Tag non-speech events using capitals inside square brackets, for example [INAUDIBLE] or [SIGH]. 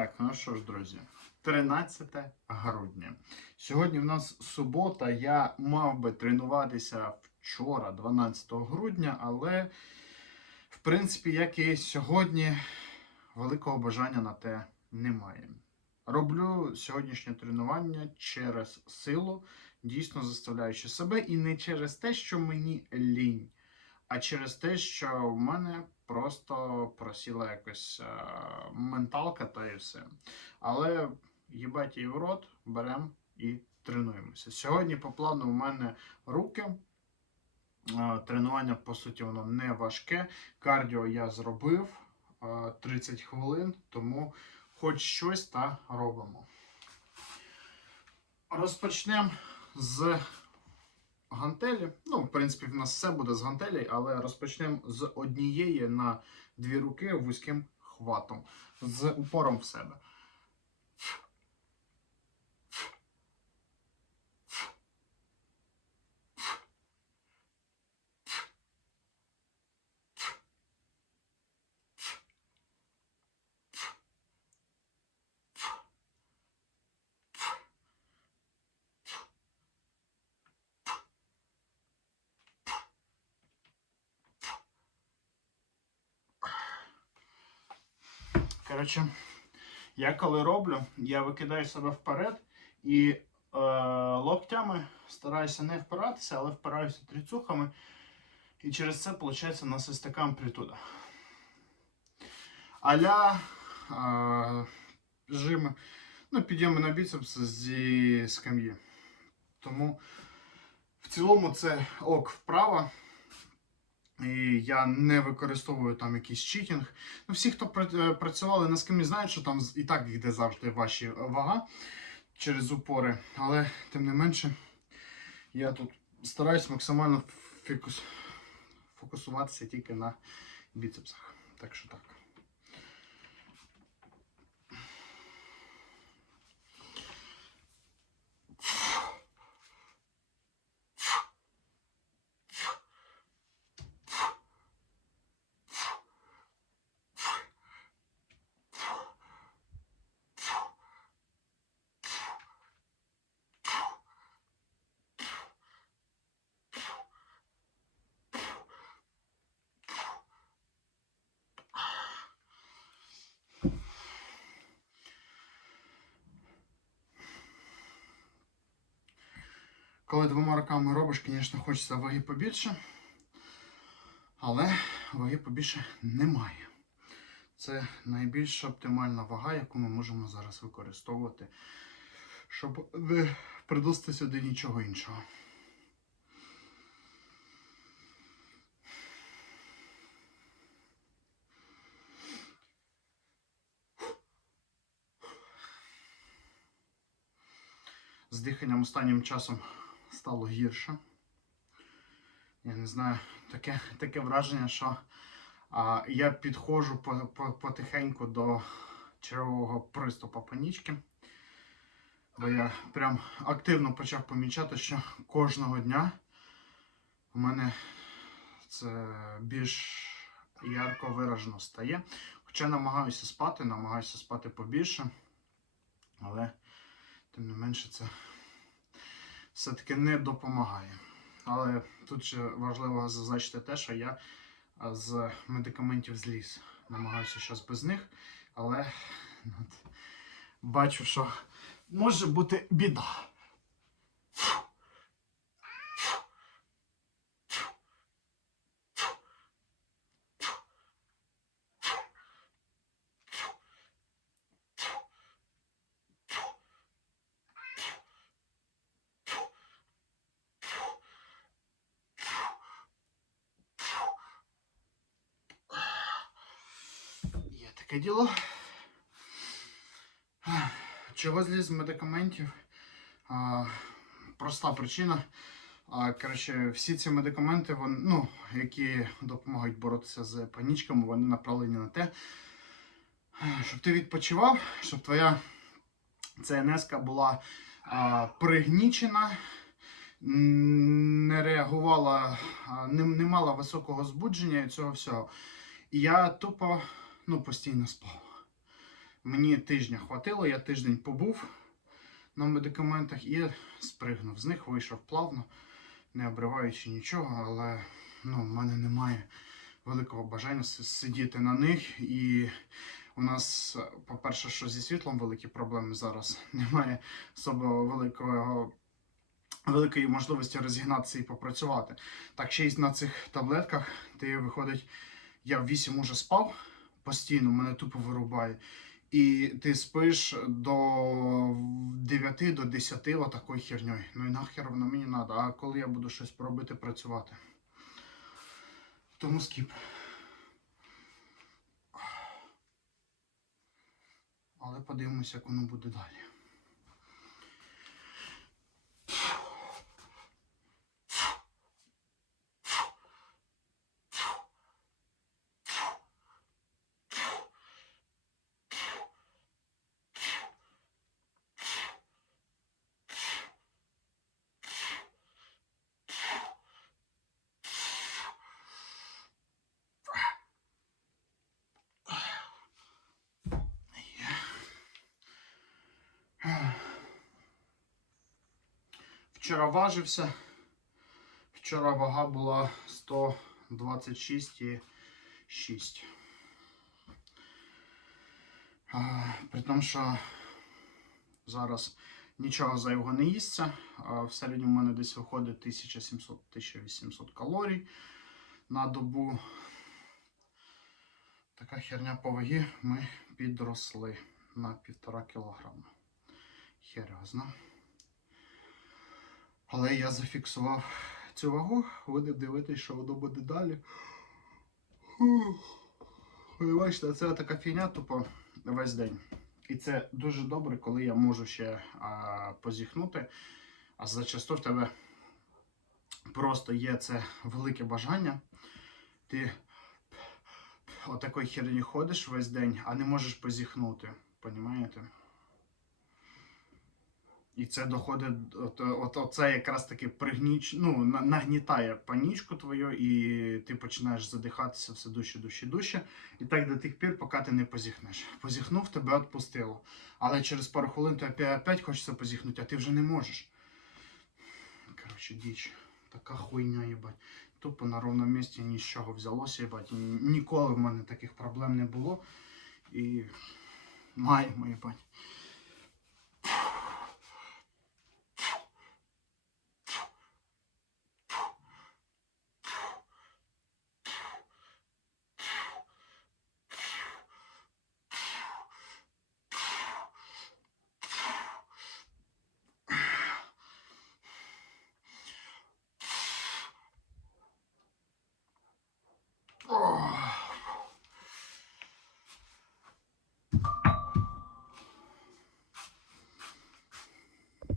Так, ну що ж, друзі, 13 грудня. Сьогодні в нас субота. Я мав би тренуватися вчора, 12 грудня, але, в принципі, як і сьогодні, великого бажання на те немає. Роблю сьогоднішнє тренування через силу, дійсно заставляючи себе, і не через те, що мені лінь, а через те, що в мене просто просіла якось е, менталка та і все. Але їбать її в рот, беремо і тренуємося. Сьогодні по плану у мене руки. Е, Тренування, по суті, воно не важке. Кардіо я зробив е, 30 хвилин, тому хоч щось та робимо. Розпочнемо з гантелі. Ну, в принципі, в нас все буде з гантелі, але розпочнемо з однієї на дві руки вузьким хватом, з упором в себе. Коротше, я коли роблю, я викидаю себе вперед і е, локтями стараюся не впиратися, але впираюся трицухами. І через це, виходить, у нас ось така амплітуда. Аля е, жими, ну, підйоми на біцепс зі скам'ї. Тому в цілому це ок вправо. І я не використовую там якийсь читінг. Ну, всі, хто е, працювали на скамі, знають, що там і так йде завжди ваші вага через упори. Але тим не менше, я тут стараюсь максимально фікус... фокусуватися тільки на біцепсах. Так що так. Коли двома руками робиш, звісно, хочеться ваги побільше. Але ваги побільше немає. Це найбільш оптимальна вага, яку ми можемо зараз використовувати, щоб не придусти сюди нічого іншого. З диханням останнім часом стало гірше. Я не знаю, таке, таке враження, що а, я підходжу по, по, потихеньку до чергового приступу панічки. Бо я прям активно почав помічати, що кожного дня у мене це більш ярко виражено стає. Хоча намагаюся спати, намагаюся спати побільше, але тим не менше це все-таки не допомагає. Але тут ще важливо зазначити те, що я з медикаментів зліз. Намагаюся зараз без них, але от, бачу, що може бути біда. Є таке діло. Чого зліз медикаментів? А, проста причина. А, коротше, всі ці медикаменти, вон, ну, які допомагають боротися з панічками, вони направлені на те, щоб ти відпочивав, щоб твоя ЦНС була а, пригнічена, не реагувала, не, не мала високого збудження і цього всього. І я тупо ну, постійно спав. Мені тижня хватило, я тиждень побув на медикаментах і спригнув. З них вийшов плавно, не обриваючи нічого, але ну, в мене немає великого бажання сидіти на них. І у нас, по-перше, що зі світлом великі проблеми зараз. [LAUGHS] Немає особо великого. Великої можливості розігнатися і попрацювати. Так, ще й на цих таблетках ти виходить, я в 8 уже спав постійно, мене тупо вирубає. І ти спиш до 9 до 10 отакою херньою. Ну і нахер воно мені треба. А коли я буду щось пробити працювати? Тому скіп. Але подивимося, як воно буде далі. Вчора важився. Вчора вага була 126,6. А, При тому, що зараз нічого зайвого не їсться. В середньому в мене десь виходить 1700-1800 калорій на добу. Така херня по вагі ми підросли на півтора кілограма. Херезно. Але я зафіксував цю вагу, будемо дивитися, що воно буде далі. Ви бачите, це така фігня тупо весь день. І це дуже добре, коли я можу ще а, позіхнути. А зачасту в тебе просто є це велике бажання. Ти отакої херні ходиш весь день, а не можеш позіхнути. Понімаєте? І це доходить, от, от, це якраз таки пригніч, ну, нагнітає панічку твою, і ти починаєш задихатися все дужче, дужче, дужче. І так до тих пір, поки ти не позіхнеш. Позіхнув, тебе відпустило. Але через пару хвилин тобі опять хочеться позіхнути, а ти вже не можеш. Коротше, діч. Така хуйня, їбать. Тупо на ровному місці ні з чого взялося, їбать. Ніколи в мене таких проблем не було. І маємо, їбать.